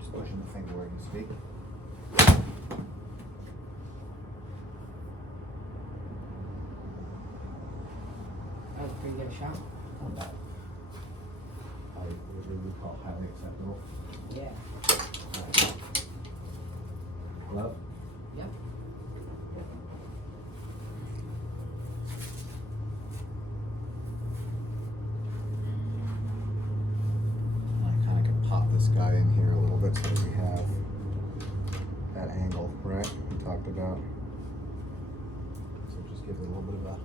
just pushing the finger where it needs to be. That was a pretty good shot. Not bad. I would call highly acceptable. Yeah. Love? Yep. I kind of can pop this guy in here a little bit so that we have that angle, right? We talked about. So just give it a little bit of a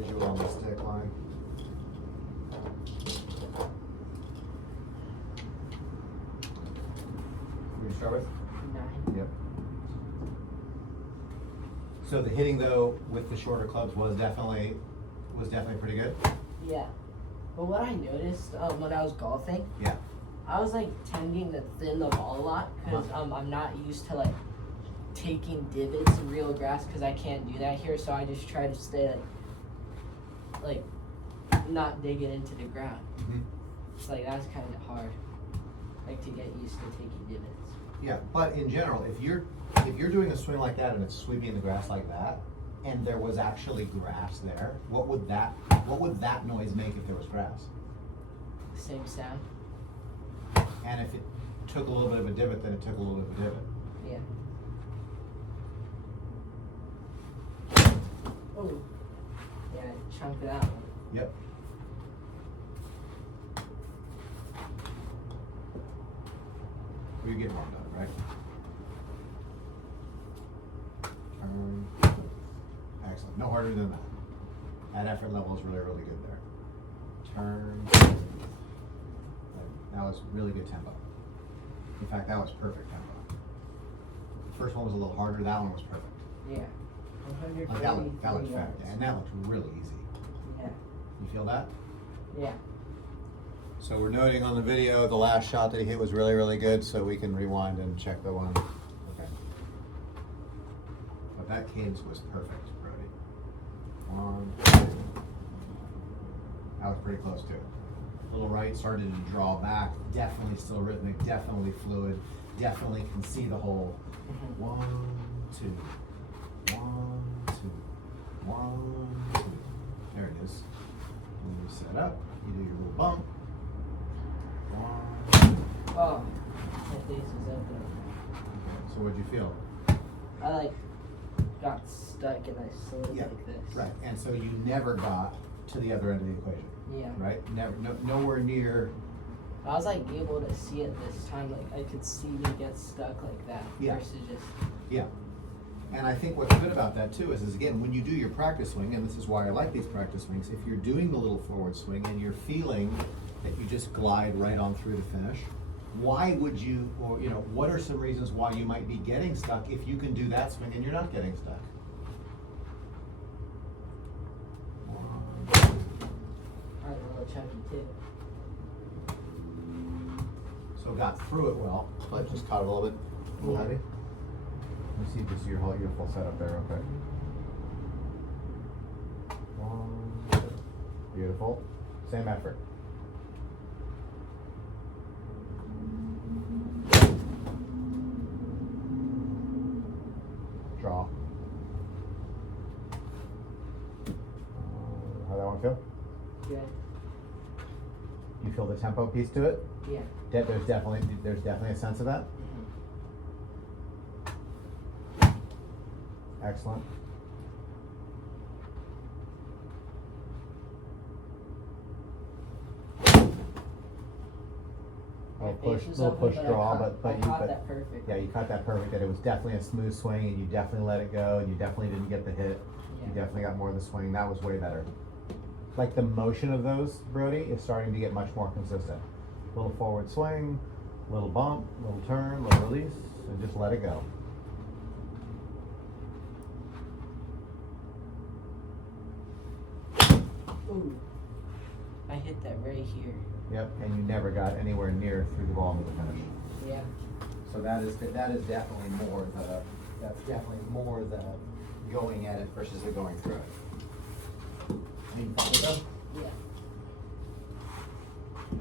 visual on the stick line. What do you start with? 9. Yep. So the hitting though with the shorter clubs was definitely pretty good. Yeah. But what I noticed when I was golfing, Yeah. I was like tending to thin the ball a lot because I'm not used to like taking divots in real grass because I can't do that here. So I just try to stay like not digging into the ground. Mm-hmm. It's like that's kind of hard, like to get used to taking divots. Yeah, but in general, if you're doing a swing like that and it's sweeping the grass like that, and there was actually grass there, what would that noise make if there was grass? Same sound. And if it took a little bit of a divot, then it took a little bit of a divot. Yeah. Oh. Yeah, I chunked that one. Yep. You're getting warmed up, right? Turn. Excellent. No harder than that. That effort level is really, really good there. Turn. That was really good tempo. In fact, that was perfect tempo. The first one was a little harder. That one was perfect. Yeah. Like that looked fast, and that looked really easy. Yeah. You feel that? Yeah. So we're noting on the video the last shot that he hit was really, really good, so we can rewind and check the one. Okay. But that cadence was perfect, Brody. 1, 2. That was pretty close too. Little right started to draw back. Definitely still rhythmic. Definitely fluid. Definitely can see the hole. 1, 2. 1, 2. 1, 2. There it is. When you set up, you do your little bump. 1. Oh, my face is open. Okay, so what'd you feel? I like got stuck and I slid like this. Right, and so you never got to the other end of the equation. Yeah. Right? Never, nowhere near. I was like able to see it this time. Like I could see me get stuck like that versus just. Yeah. And I think what's good about that too is again, when you do your practice swing, and this is why I like these practice swings, if you're doing the little forward swing and you're feeling that you just glide right on through the finish, why would you, or you know, what are some reasons why you might be getting stuck if you can do that swing and you're not getting stuck? Alright, a little chunky too. So got through it well, but just caught it a little bit heavy. Let me see if this is your full setup there, okay. 1, 2. Beautiful. Same effort. Draw. How'd that one feel? Good. You feel the tempo piece to it? Yeah. There's definitely a sense of that. Excellent. Little push draw, but you caught that perfect. Yeah, you caught that perfect. That it was definitely a smooth swing, and you definitely let it go, and you definitely didn't get the hit. Yeah. You definitely got more of the swing. That was way better. Like the motion of those, Brody, is starting to get much more consistent. Little forward swing, little bump, little turn, little release, and just let it go. Ooh. I hit that right here. Yep, and you never got anywhere near through the ball to the finish. Yeah. So that is definitely more the going at it versus the going through it. Any thoughts with that? Yeah.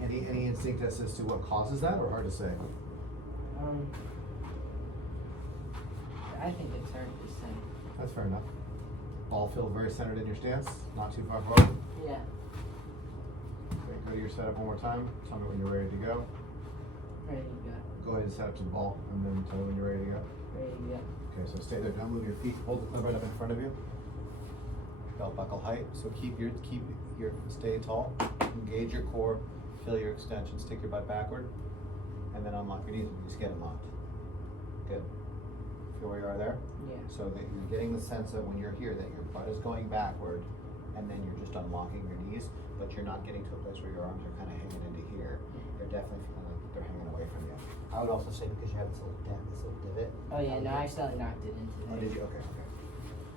Any instinct as to what causes that, or hard to say? I think it's hard to say. That's fair enough. Ball feel very centered in your stance, not too far forward. Yeah. Okay, go to your setup one more time. Tell me when you're ready to go. Ready to go. Go ahead and set up to the ball, and then tell me when you're ready to go. Ready to go. Okay, so stay there. Don't move your feet. Hold the club right up in front of you. Belt buckle height. So keep your stay tall. Engage your core. Feel your extension. Stick your butt backward, and then unlock your knees. Just get unlocked. Good. Feel where you are there. Yeah. So that you're getting the sense of when you're here that your butt is going backward, and then you're just unlocking your knees, but you're not getting to a place where your arms are kind of hanging into here. You're definitely feeling like they're hanging away from you. I would also say because you have this little dent, this little divot. Oh yeah, no, I accidentally knocked it into Oh, there. did you? Okay, okay.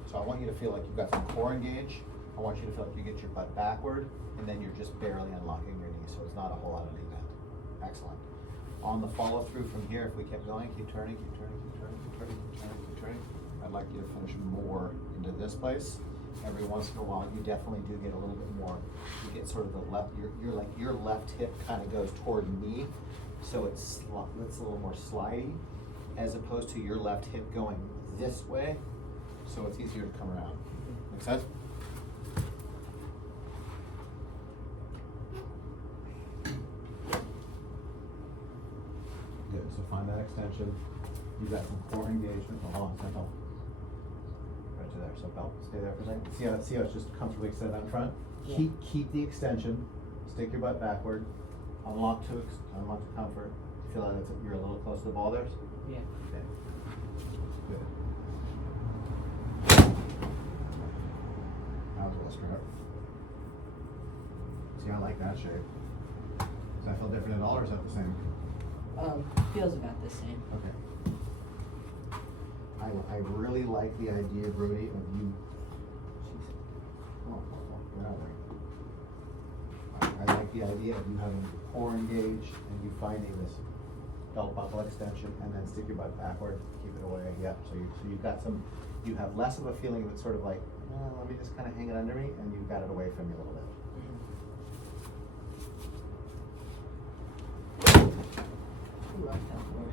So I want you to feel like you've got some core engage. I want you to feel like you get your butt backward, and then you're just barely unlocking your knees, so it's not a whole lot of knee bend. Excellent. On the follow through from here, if we kept going, keep turning, keep turning, keep turning, keep turning, keep turning, keep turning. I'd like you to finish more into this place. Every once in a while, you definitely do get a little bit more. You get sort of the left. You're like your left hip kind of goes toward me, so it's a little more slidey, as opposed to your left hip going this way, so it's easier to come around. Make sense? Good. So find that extension. You've got some core engagement. Oh, hold on, stand tall. Right to there. So belt, stay there for a second. See how it's just comfortably extended out in front? Yeah. Keep the extension. Stick your butt backward. Unlock to comfort. Feel like you're a little close to the ball there? Yeah. Okay. Good. That was a little straight up. See, I like that shape. Does that feel different at all, or is that the same? Feels about the same. Okay. I really like the idea, Brody, of you. Jeez. Come on, get out of there. I like the idea of you having your core engaged and you finding this belt buckle extension, and then stick your butt backward, keep it away. Yep. So you've got some. You have less of a feeling of it sort of like, let me just kind of hang it under me, and you've got it away from you a little bit. Ooh, I felt more.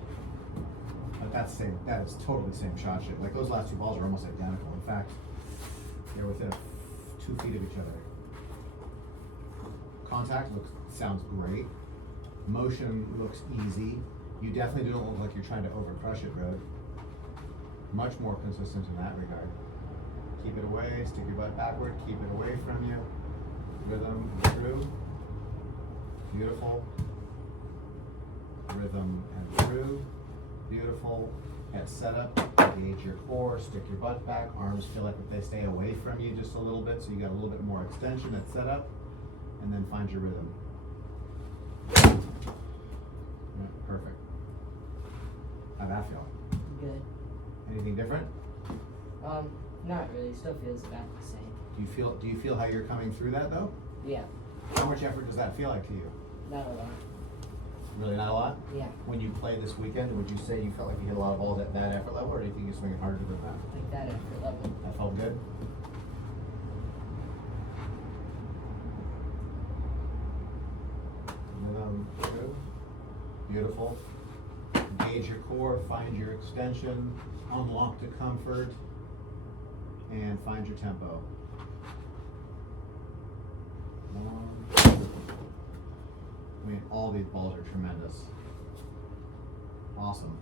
But that is totally the same shot shape. Like those last two balls are almost identical. In fact, they're within 2 feet of each other. Contact sounds great. Motion looks easy. You definitely don't look like you're trying to overcrush it, Rod. Much more consistent in that regard. Keep it away, stick your butt backward, keep it away from you. Rhythm and through. Beautiful. Rhythm and through. Beautiful. At setup, engage your core, stick your butt back, arms feel like they stay away from you just a little bit, so you got a little bit more extension at setup, and then find your rhythm. Yeah, perfect. How'd that feel? Good. Anything different? Not really. Still feels about the same. Do you feel how you're coming through that though? Yeah. How much effort does that feel like to you? Not a lot. Really not a lot? Yeah. When you play this weekend, would you say you felt like you hit a lot of balls at that effort level, or do you think you're swinging harder than that? Like that effort level. That felt good? Rhythm, good. Beautiful. Engage your core, find your extension, unlock to comfort, and find your tempo. 1, 2. I mean, all these balls are tremendous. Awesome.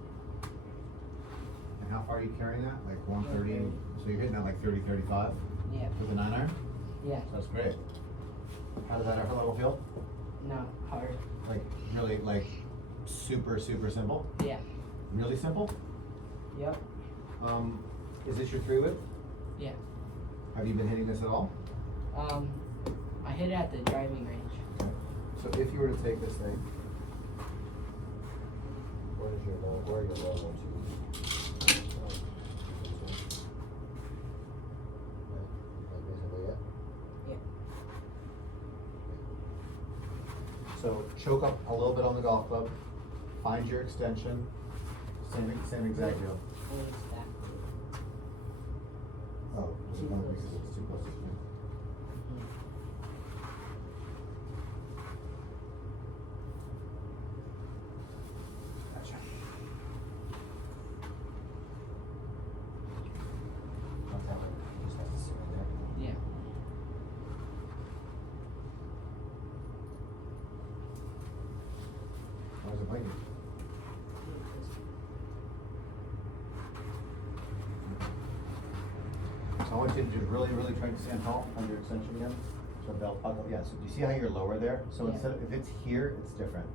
And how far are you carrying that? Like 130? So you're hitting that like 30, 35 Yeah. with a 9-iron? Yeah. So that's great. How does that effort level feel? Not hard. Like really like super simple? Yeah. Really simple? Yep. Is this your 3-wood? Yeah. Have you been hitting this at all? I hit it at the driving range. Okay. So if you were to take this thing, where are your low ones? Yeah. So choke up a little bit on the golf club, find your extension, same exact deal. Fully stacked. Oh, is it Too gonna close. because it's too close to the screen? Gotcha. I want you to just really, really try to stand tall on your extension again. So belt buckle, yeah, so do you see how you're lower there? So Yeah. instead of, if it's here, it's different.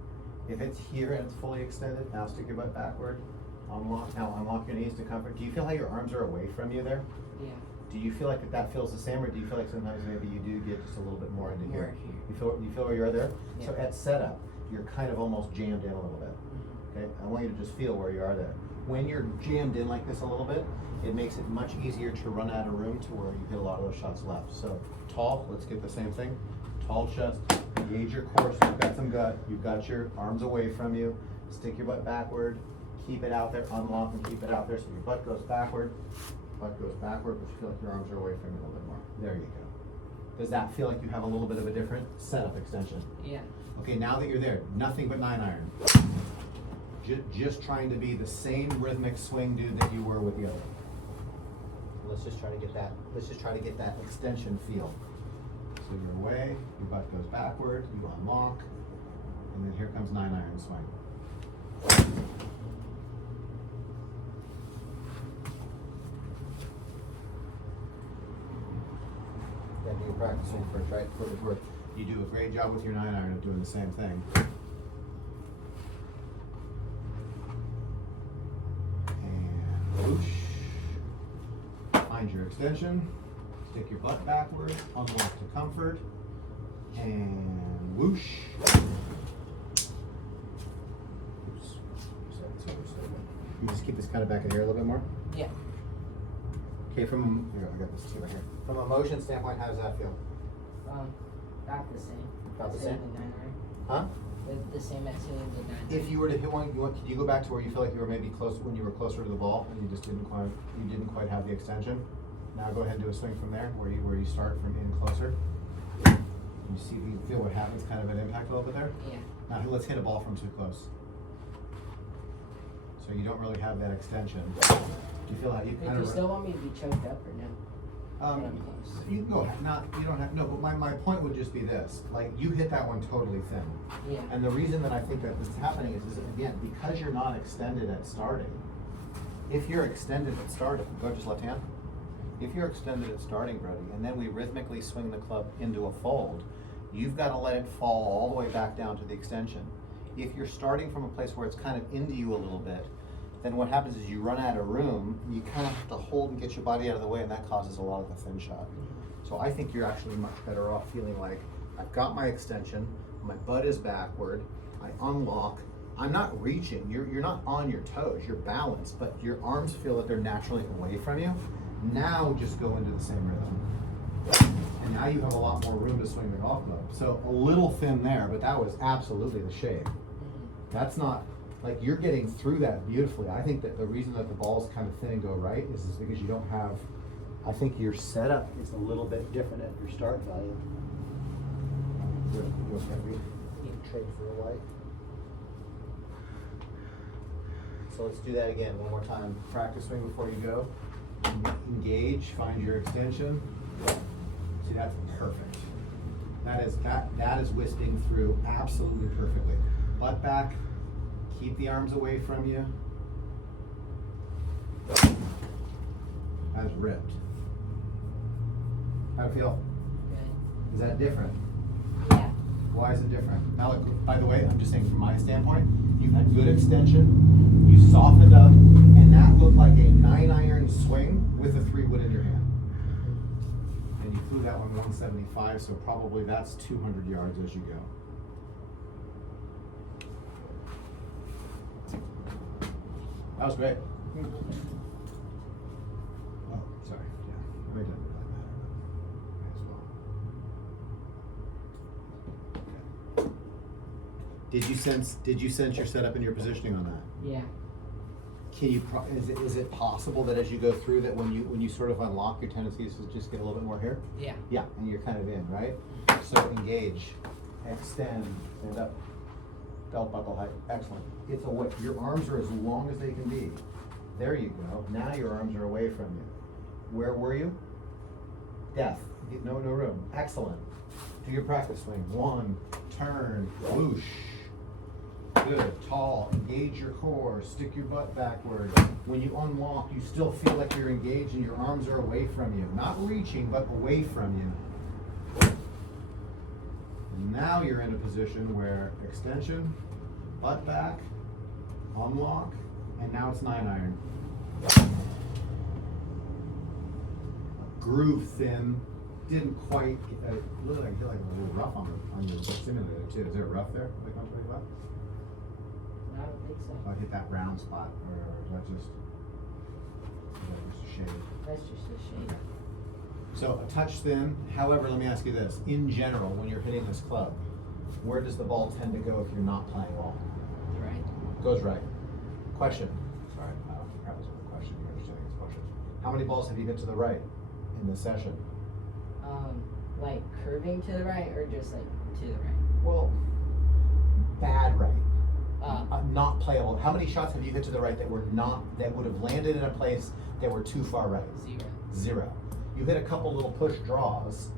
If it's here and it's fully extended, now stick your butt backward, unlock, now unlock your knees to comfort. Do you feel how your arms are away from you there? Yeah. Do you feel like that feels the same, or do you feel like sometimes maybe you do get just a little bit more into More here? here. You feel where you are there? So Yeah. at setup, you're kind of almost jammed in a little bit. Mhm. Okay, I want you to just feel where you are there. When you're jammed in like this a little bit, it makes it much easier to run out of room to where you hit a lot of those shots left. So tall, let's get the same thing. Tall chest, engage your core, so you've got some gut, you've got your arms away from you, stick your butt backward, keep it out there, unlock and keep it out there so your butt goes backward, but you feel like your arms are away from you a little bit more. There you go. Does that feel like you have a little bit of a different setup extension? Yeah. Okay, now that you're there, nothing but 9-iron. Just trying to be the same rhythmic swing dude that you were with the other one. Let's just try to get that extension feel. So you're away, your butt goes backward, you unlock, and then here comes 9-iron swing. Gotta do your practice swing first, right? For you do a great job with your 9-iron of doing the same thing. Whoosh. Find your extension, stick your butt backward, unlock to comfort, and whoosh. Oops. You just keep this kind of back in here a little bit more. Yeah. Okay, here, I got this too right here. From a motion standpoint, how does that feel? About the same. About the As same? hitting the 9-iron. Huh? With the same as hitting the 9-iron. If you were to hit one, can you go back to where you feel like you were maybe close when you were closer to the ball and you just didn't quite have the extension? Now go ahead and do a swing from there, where you start from in closer. You see, you feel what happens, kind of an impact a little bit there. Yeah. Now let's hit a ball from too close. So you don't really have that extension. Do you feel how you Wait, kind do of? you still want me to be choked up or no? When I'm close. You can go ahead. You don't have no. But my point would just be this: like you hit that one totally thin. Yeah. And the reason that I think that this is happening is again, because you're not extended at starting. If you're extended at starting, go just left hand. If you're extended at starting, Brody, and then we rhythmically swing the club into a fold, you've got to let it fall all the way back down to the extension. If you're starting from a place where it's kind of into you a little bit, then what happens is you run out of room, you kind of have to hold and get your body out of the way, and that causes a lot of the thin shot. So I think you're actually much better off feeling like, I've got my extension, my butt is backward, I unlock, I'm not reaching, you're not on your toes, you're balanced, but your arms feel that they're naturally away from you. Now just go into the same rhythm. And now you have a lot more room to swing the golf club. So a little thin there, but that was absolutely the shade. That's not, like you're getting through that beautifully. I think that the reason that the ball's kind of thin and go right is because you don't have, I think your setup is a little bit different at your start value. What's that be? Trade for a white. So let's do that again one more time. Practice swing before you go. Engage, find your extension. See, that's perfect. That is wisping through absolutely perfectly. Butt back, keep the arms away from you. That's ripped. How'd it feel? Good. Is that different? Yeah. Why is it different? Now look, by the way, I'm just saying from my standpoint, you had good extension, you softened up, and that looked like a 9-iron swing with a 3-wood in your hand. And you flew that one 175, so probably that's 200 yards as you go. That was great. Oh, sorry. Yeah, I mean, it doesn't really matter, but may as well. Okay. Did you sense your setup and your positioning on that? Yeah. Can you? Is it possible that as you go through that when you sort of unlock, your tendencies to just get a little bit more here? Yeah. Yeah, and you're kind of in, right? So engage, extend, stand up, belt buckle height, excellent. It's away. Your arms are as long as they can be. There you go. Now your arms are away from you. Where were you? Death. No room. Excellent. Do your practice swing. 1, turn, whoosh. Good. Tall, engage your core, stick your butt backward. When you unlock, you still feel like you're engaged and your arms are away from you. Not reaching, but away from you. Now you're in a position where extension, butt back, unlock, and now it's 9-iron. Groove thin, didn't quite, looked like, like a little rough on your simulator too. Is there rough there? Like on 25? I don't think so. I hit that round spot, or is that just a shade? That's just a shade. So a touch thin. However, let me ask you this: in general, when you're hitting this club, where does the ball tend to go if you're not playing well? Right. Goes right. Question. Sorry, that was a question. You're understanding this question. How many balls have you hit to the right in this session? Like curving to the right or just like to the right? Well, bad right. Not playable. How many shots have you hit to the right that were not, that would have landed in a place that were too far right? 0. You hit a couple little push draws.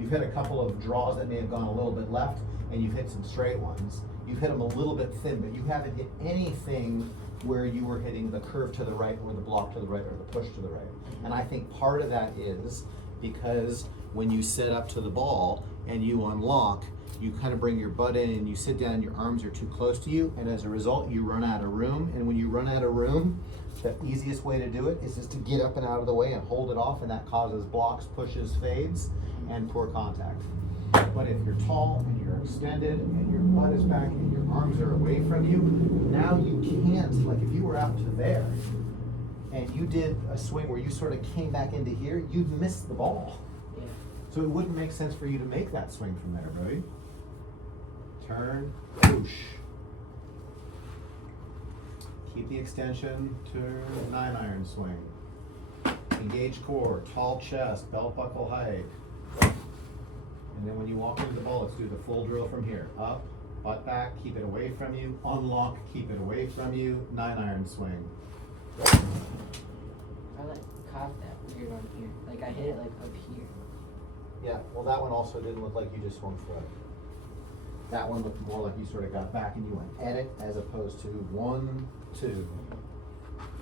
You've hit a couple of draws that may have gone a little bit left, and you've hit some straight ones. You've hit them a little bit thin, but you haven't hit anything where you were hitting the curve to the right or the block to the right or the push to the right. And I think part of that is because when you set up to the ball and you unlock, you kind of bring your butt in and you sit down and your arms are too close to you, and as a result you run out of room. And when you run out of room, the easiest way to do it is just to get up and out of the way and hold it off, and that causes blocks, pushes, fades, and poor contact. But if you're tall and you're extended and your butt is back and your arms are away from you, now you can't, like if you were out to there and you did a swing where you sort of came back into here, you'd miss the ball. Yeah. So it wouldn't make sense for you to make that swing from there, Brody. Turn, whoosh. Keep the extension, turn, 9-iron swing. Engage core, tall chest, belt buckle height. And then when you walk into the ball, let's do the full drill from here. Up, butt back, keep it away from you. Unlock, keep it away from you. 9-iron swing. I like caught that weird on here. Like I hit it like up here. Yeah, well that one also didn't look like you just swung through it. That one looked more like you sort of got back and you went at it as opposed to 1, 2.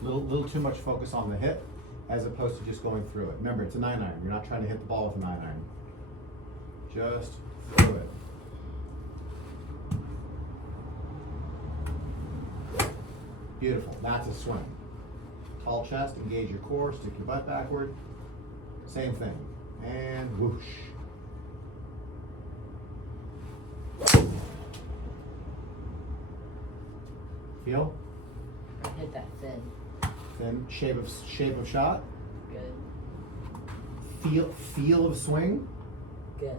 Little too much focus on the hit as opposed to just going through it. Remember, it's a 9-iron. You're not trying to hit the ball with a 9-iron. Just through it. Beautiful. That's a swing. Tall chest, engage your core, stick your butt backward. Same thing. And whoosh. Feel? I hit that thin. Then shape of shot. Good. Feel of swing. Good.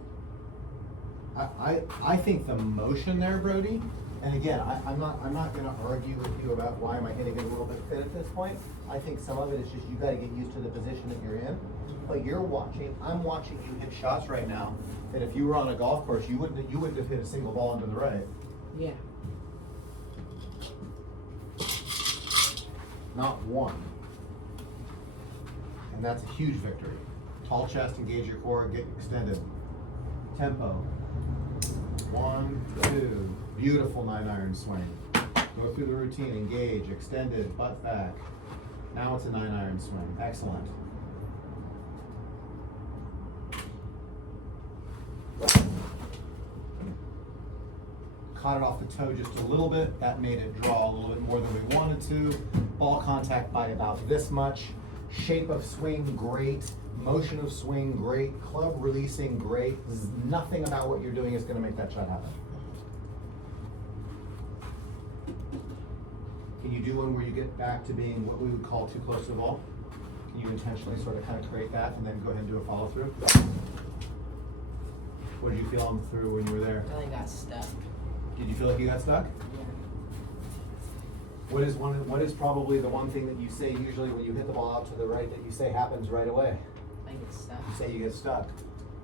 I think the motion there, Brody, and again, I'm not gonna argue with you about why am I hitting it a little bit thin at this point. I think some of it is just you gotta get used to the position that you're in. But I'm watching you hit shots right now that if you were on a golf course, you wouldn't have hit a single ball into the right. Yeah. Not one. And that's a huge victory. Tall chest, engage your core, get extended. Tempo. 1, 2. Beautiful 9-iron swing. Go through the routine, engage, extended, butt back. Now it's a 9-iron swing. Excellent. Caught it off the toe just a little bit. That made it draw a little bit more than we wanted to. Ball contact by about this much. Shape of swing, great. Motion of swing, great. Club releasing, great. Nothing about what you're doing is going to make that shot happen. Can you do one where you get back to being what we would call too close to the ball? Can you intentionally sort of kind of create that and then go ahead and do a follow through? What did you feel on the through when you were there? I got stuck. Did you feel like you got stuck? Yeah. What is probably the one thing that you say usually when you hit the ball out to the right that you say happens right away? I get stuck. You say you get stuck.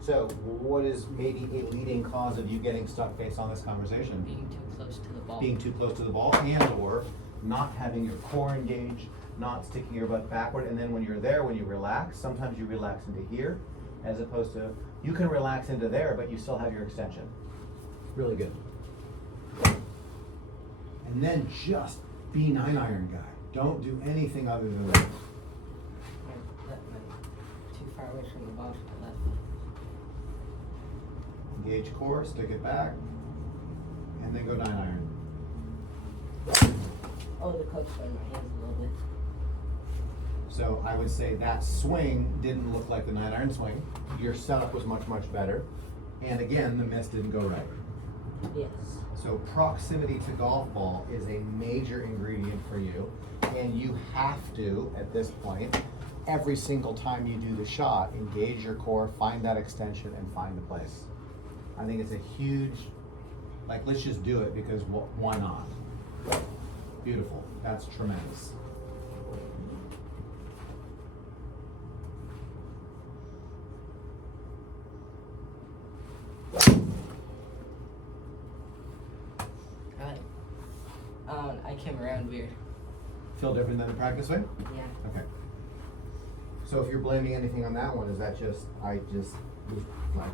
So what is maybe a leading cause of you getting stuck based on this conversation? Being too close to the ball. Being too close to the ball, and or not having your core engaged, not sticking your butt backward, and then when you're there, when you relax, sometimes you relax into here, as opposed to, you can relax into there, but you still have your extension. Really good. And And then just be 9-iron guy. Don't do anything other than that. Too far away from the ball for the left. Engage core, stick it back, and then go 9-iron. Oh, the club's going my hands a little bit. So I would say that swing didn't look like the 9-iron swing. Your setup was much, much better. And again, the miss didn't go right. Yes. So proximity to golf ball is a major ingredient for you. And you have to, at this point, every single time you do the shot, engage your core, find that extension, and find the place. I think it's a huge, like, let's just do it because why not? Beautiful. That's tremendous. I came around weird. Feel different than the practice way? Yeah. Okay. So if you're blaming anything on that one, is that just, I just was like,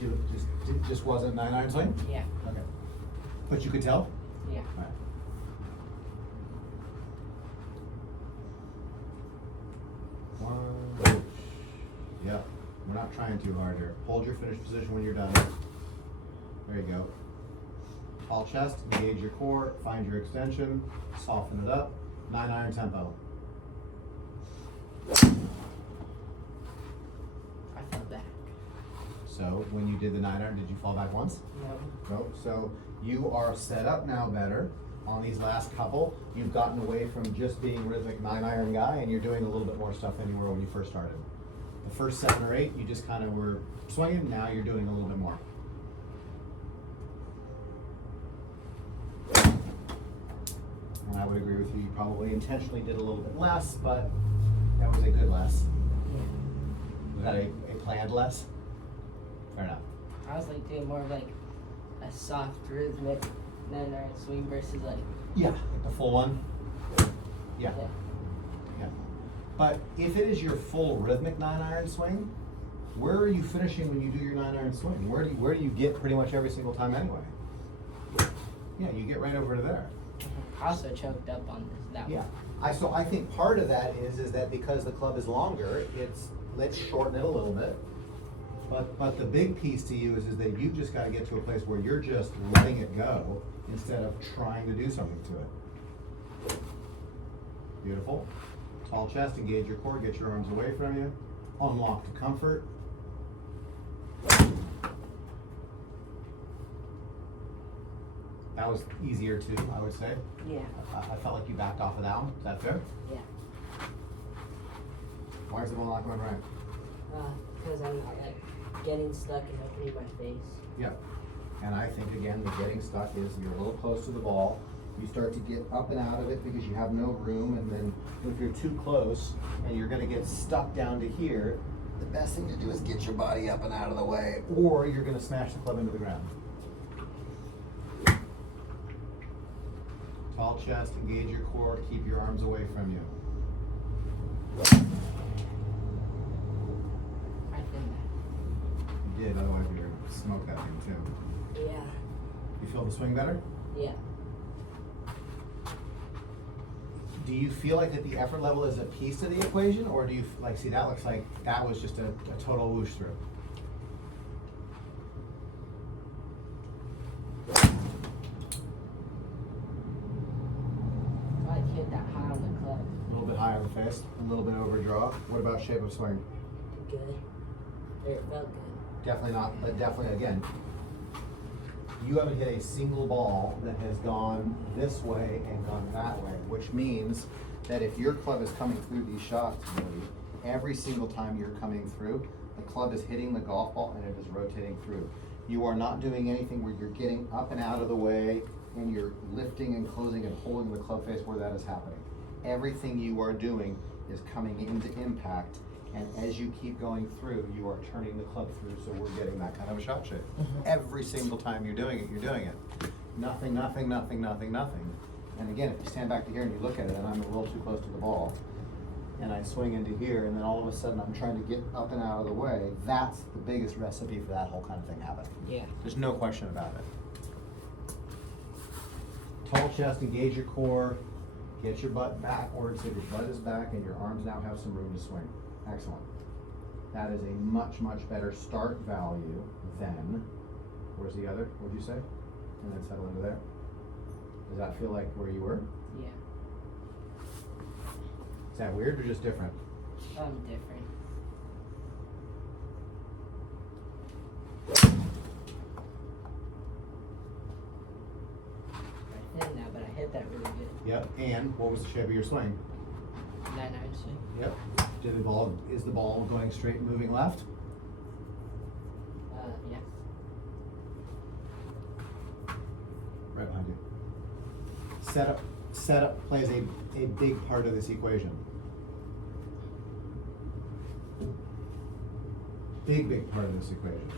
it just wasn't 9-iron swing? Yeah. Okay. But you could tell? Yeah. All right. One, yeah, we're not trying too hard here. Hold your finish position when you're done. There you go. Tall chest, engage your core, find your extension, soften it up. 9-iron tempo. I fell back. So when you did the 9-iron, did you fall back once? No. No. So you are set up now better on these last couple. You've gotten away from just being rhythmic 9-iron guy, and you're doing a little bit more stuff than you were when you first started. The first 7 or 8, you just kind of were swinging. Now you're doing a little bit more. And I would agree with you. You probably intentionally did a little bit less, but that was a good less. Yeah. Was that a planned less? Fair enough. I was like doing more of like a soft rhythmic 9-iron swing versus like. Yeah, the full one. Yeah. Yeah. Yeah. But if it is your full rhythmic 9-iron swing, where are you finishing when you do your 9-iron swing? Where do you get pretty much every single time anyway? Yeah, you get right over to there. I also choked up on that Yeah. one. So I think part of that is that because the club is longer, let's shorten it a little bit. But the big piece to you is that you've just got to get to a place where you're just letting it go instead of trying to do something to it. Beautiful. Tall chest, engage your core, get your arms away from you. Unlock to comfort. That was easier too, I would say. Yeah. I felt like you backed off of that one. Is that fair? Yeah. Why is the ball not going right? Because I'm like, getting stuck and opening my face. Yeah. And I think again, the getting stuck is you're a little close to the ball. You start to get up and out of it because you have no room, and then if you're too close and you're gonna get stuck down to here, the best thing to do is get your body up and out of the way, or you're gonna smash the club into the ground. Tall chest, engage your core, keep your arms away from you. I think You did, otherwise you're gonna smoke that thing too. that. Yeah. You feel the swing better? Yeah. Do you feel like that the effort level is a piece of the equation, or do you like, see, that looks like that was just a total whoosh through? I hit that high on the club. A little bit high on the face, a little bit overdraw. What about shape of swing? Good. Or it felt good. Definitely not, but definitely again, you haven't hit a single ball that has gone this way and gone that way, which means that if your club is coming through these shots, Woody, every single time you're coming through, the club is hitting the golf ball and it is rotating through. You are not doing anything where you're getting up and out of the way and you're lifting and closing and holding the club face where that is happening. Everything you are doing is coming into impact, and as you keep going through, you are turning the club through, so we're getting that kind of a shot shape. Every single time you're doing it, you're doing it. Nothing, nothing, nothing, nothing, nothing. And again, if you stand back to here and you look at it, and I'm a little too close to the ball, and I swing into here, and then all of a sudden I'm trying to get up and out of the way, that's the biggest recipe for that whole kind of thing happening. Yeah. There's no question about it. tall chest, engage your core, get your butt backwards so your butt is back and your arms now have some room to swing. Excellent. That is a much, much better start value than, where's the other, what'd you say? And then settle into there. Does that feel like where you were? Yeah. Is that weird or just different? Different. I did now, but I hit that really good. Yep. And what was the shape of your swing? 9-9 swing. Yep. Is the ball going straight and moving left? Yeah. Right behind you. Setup plays a big part of this equation. Big part of this equation.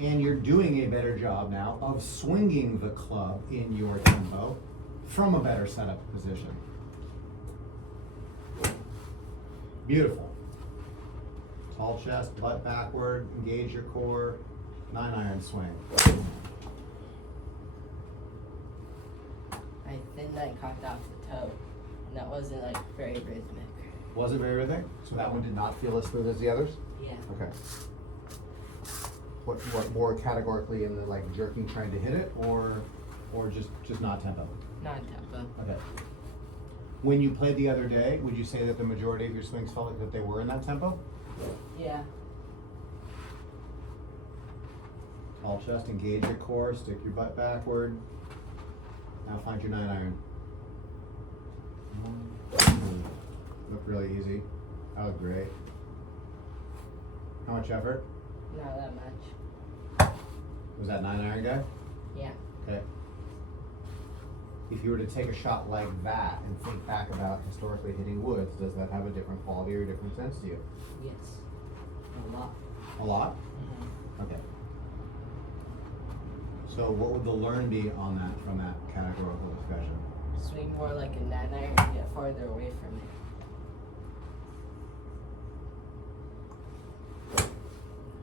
And you're doing a better job now of swinging the club in your tempo from a better setup position. Beautiful. Tall chest, butt backward, engage your core, 9-iron swing. I think I cocked off the toe, and that wasn't like very rhythmic. Was it very rhythmic? So that one did not feel as smooth as the others? Yeah. Okay. What more categorically in the like jerking trying to hit it or just not tempo? Non-tempo. Okay. When you played the other day, would you say that the majority of your swings felt like that they were in that tempo? Yeah. Tall chest, engage your core, stick your butt backward. Now find your 9-iron. Looked really easy. That was great. How much effort? Not that much. Was that 9-iron guy? Yeah. Okay. If you were to take a shot like that and think back about historically hitting woods, does that have a different quality or a different sense to you? Yes. A lot. A lot? Mm-hmm. Okay. So what would the learn be on that from that categorical discussion? Swing more like a 9-iron and get farther away from it.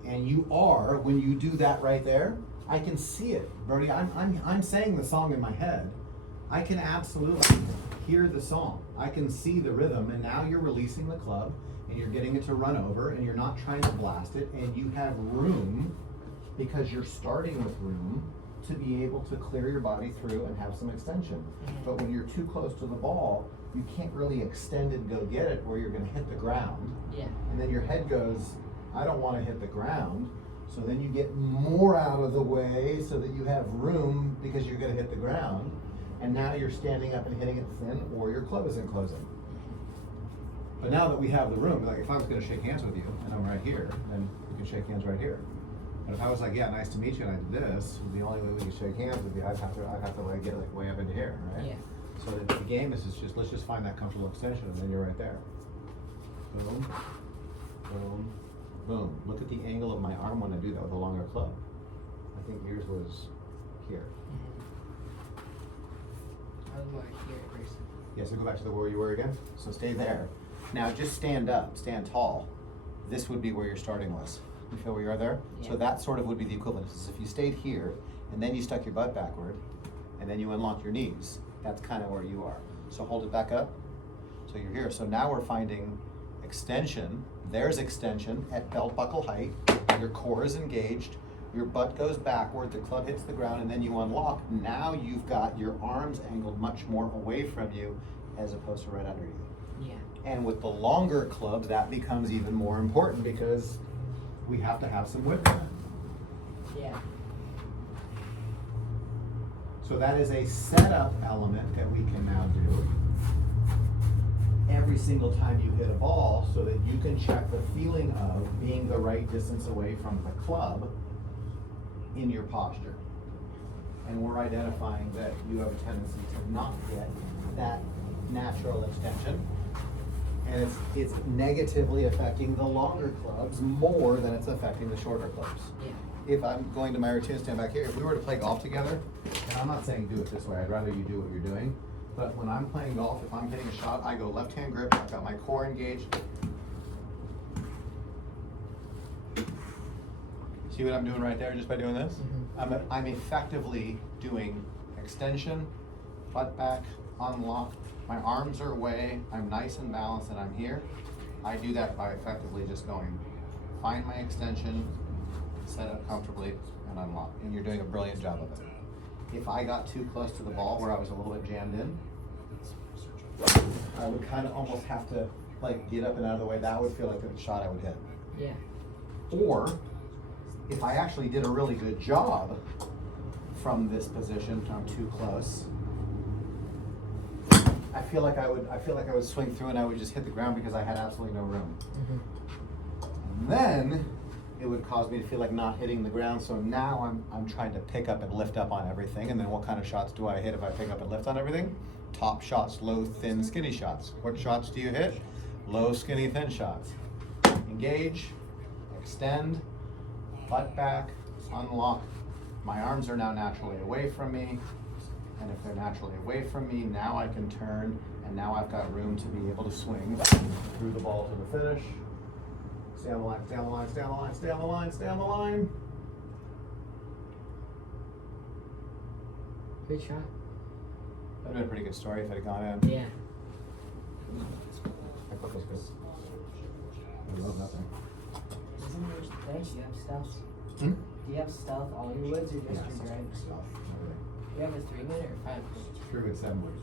And you are, when you do that right there, I can see it. Brody, I'm saying the song in my head. I can absolutely hear the song. I can see the rhythm, and now you're releasing the club, and you're getting it to run over, and you're not trying to blast it, and you have room, because you're starting with room, to be able to clear your body through and have some extension. But when you're too close to the ball, you can't really extend and go get it where you're gonna hit the ground. Yeah. And then your head goes, I don't want to hit the ground. So then you get more out of the way so that you have room because you're going to hit the ground. And now you're standing up and hitting it thin, or your club isn't closing. But now that we have the room, like if I was going to shake hands with you and I'm right here, then we can shake hands right here. But if I was like, yeah, nice to meet you, and I did this, the only way we could shake hands would be I'd have to like get like way up into here, right? Yeah. So the game is just let's just find that comfortable extension, and then you're right there. Boom, boom. Boom. Look at the angle of my arm when I do that with a longer club. I think yours was here. I was more here first. Yeah, so go back to where you were again. So stay there. Now just stand up, stand tall. This would be where your starting was. You feel where you are there? Yeah. So that sort of would be the equivalent. Is if you stayed here and then you stuck your butt backward and then you unlock your knees, that's kind of where you are. So hold it back up. So you're here. So now we're finding extension. There's extension at belt buckle height. Your core is engaged. Your butt goes backward. The club hits the ground, and then you unlock. Now you've got your arms angled much more away from you, as opposed to right under you. Yeah. And with the longer club, that becomes even more important because we have to have some width in it. Yeah. So that is a setup element that we can now do every single time you hit a ball, so that you can check the feeling of being the right distance away from the club in your posture. And we're identifying that you have a tendency to not get that natural extension, and it's negatively affecting the longer clubs more than it's affecting the shorter clubs. Yeah. If I'm going to my routine, stand back here, if we were to play golf together, and I'm not saying do it this way, I'd rather you do what you're doing, but when I'm playing golf, if I'm hitting a shot, I go left-hand grip, I've got my core engaged. See what I'm doing right there just by doing this? Mm-hmm. I'm effectively doing extension, butt back, unlock. My arms are away, I'm nice and balanced, and I'm here. I do that by effectively just going, find my extension, set up comfortably, and unlock. And you're doing a brilliant job of it. If I got too close to the ball where I was a little bit jammed in, I would kind of almost have to like get up and out of the way. That would feel like a shot I would hit. Yeah. Or if I actually did a really good job from this position, I'm too close. I feel like I would swing through and I would just hit the ground because I had absolutely no room. And then it would cause me to feel like not hitting the ground. So now I'm trying to pick up and lift up on everything. And then what kind of shots do I hit if I pick up and lift on everything? Top shots, low, thin, skinny shots. What shots do you hit? Low, skinny, thin shots. Engage, extend, butt back, unlock. My arms are now naturally away from me. And if they're naturally away from me, now I can turn, and now I've got room to be able to swing through the ball to the finish. Stay on the line, stay on the line, stay on the line, stay on the line, stay on the line. Good shot. That'd been a pretty good story if it had gone in. Yeah. That clip was good. I love that thing. Isn't yours thick? Do you have stealth? Hmm? Do you have stealth all your woods or just Yeah, your drive? stuff. Everything. Do you have a 3-wood or 5-wood? Sure, good 7 wood.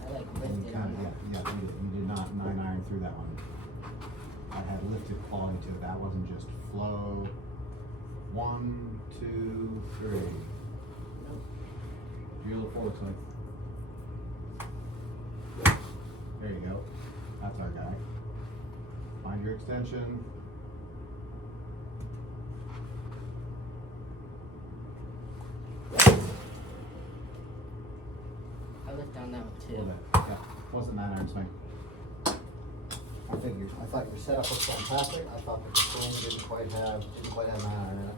I like lifted on that. You did not 9-iron through that one. I had lifted quality to it. That wasn't just flow. 1, 2, 3. Beautiful forward swing. There you go. That's our guy. Find your extension. I lift on that one A too. little bit. Yeah, wasn't 9-iron swing. I thought your setup was fantastic. I thought that the swing didn't quite have 9-iron in it.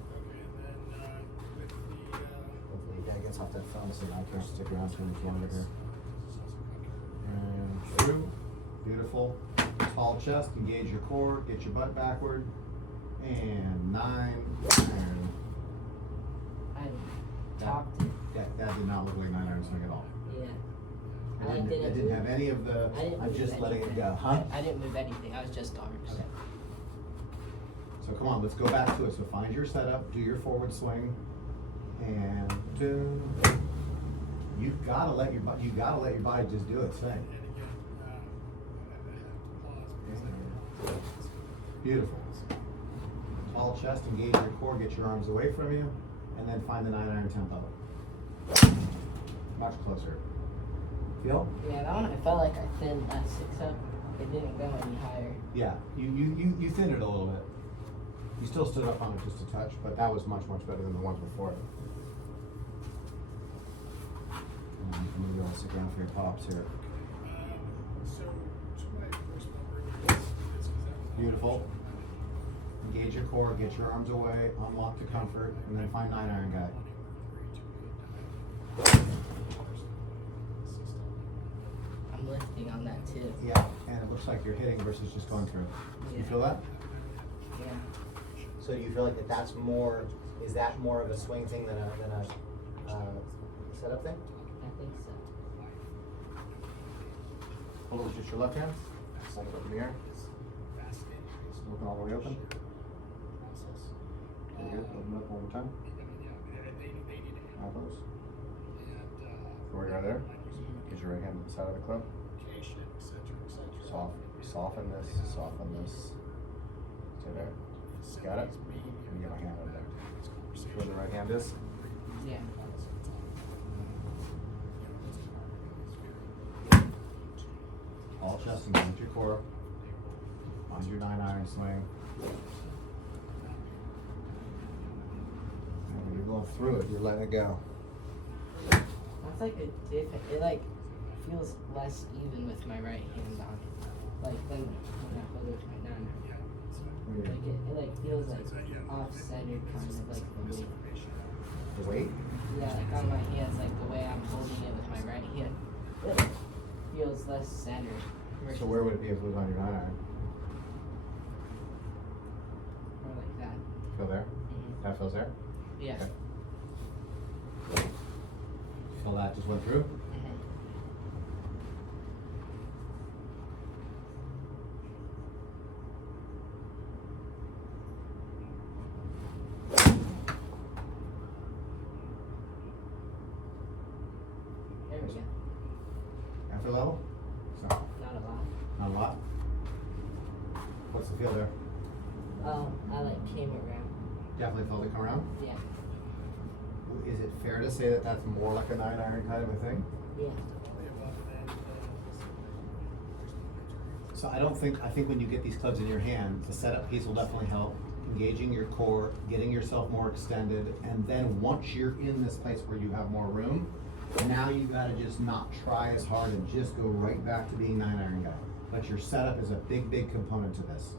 Hopefully the guy gets off that phone so I can't stick around too much longer here. And through. Beautiful. Tall chest, engage your core, get your butt backward. And 9 iron. I topped it. That did not look like 9-iron swing at all. Yeah. It didn't have any of the, I'm just letting it go, huh? I didn't move anything. I was just arms. Okay. So come on, let's go back to it. So find your setup, do your forward swing, and you gotta let your body just do its thing. Beautiful. Tall chest, engage your core, get your arms away from you, and then find the 9-iron tempo. Much closer. Feel? Yeah, that one I felt like I thinned that 6 up. It didn't go any higher. Yeah, you thinned it a little bit. You still stood up on it just a touch, but that was much, much better than the ones before it. Maybe I'll stick around for your pops here. Beautiful. Engage your core, get your arms away, unlock to comfort, and then find 9-iron guy. I'm lifting on that too. Yeah, and it looks like you're hitting versus just going through. You Yeah. feel that? Yeah. So do you feel like that's more, is that more of a swing thing than a setup thing? I think so. Hold it just your left hand. Hold it up in the air. Looking all the way open. Very good. Open up one more time. Elbows. Where you are there. Get your right hand to the side of the club. Soften this. Stay there. Got it? Let me get my hand over there. Where the right hand is. Yeah. All chest and engage your core. Find your 9-iron swing. And when you're going through it, you're letting it go. That's like a different, it like feels less even with my right hand on it. Like when I hold it with my 9-iron. Like it like feels like off-centered kind of like the weight. The weight? Yeah, like on my hands, like the way I'm holding it with my right hand. It feels less centered. So where would it be if it was on your 9-iron? Or like that. Feel there? Mm-hmm. That feels there? Yeah. Okay. Feel that just went through? Mm-hmm. There we go. After level? So, Not a lot. not a lot? What's the feel there? I like came around. Definitely felt it come around? Yeah. Is it fair to say that that's more like a 9-iron kind of a thing? Yeah. So I think when you get these clubs in your hand, the setup piece will definitely help. Engaging your core, getting yourself more extended, and then once you're in this place where you have more room, now you gotta just not try as hard and just go right back to being 9-iron guy. But your setup is a big, big component to this.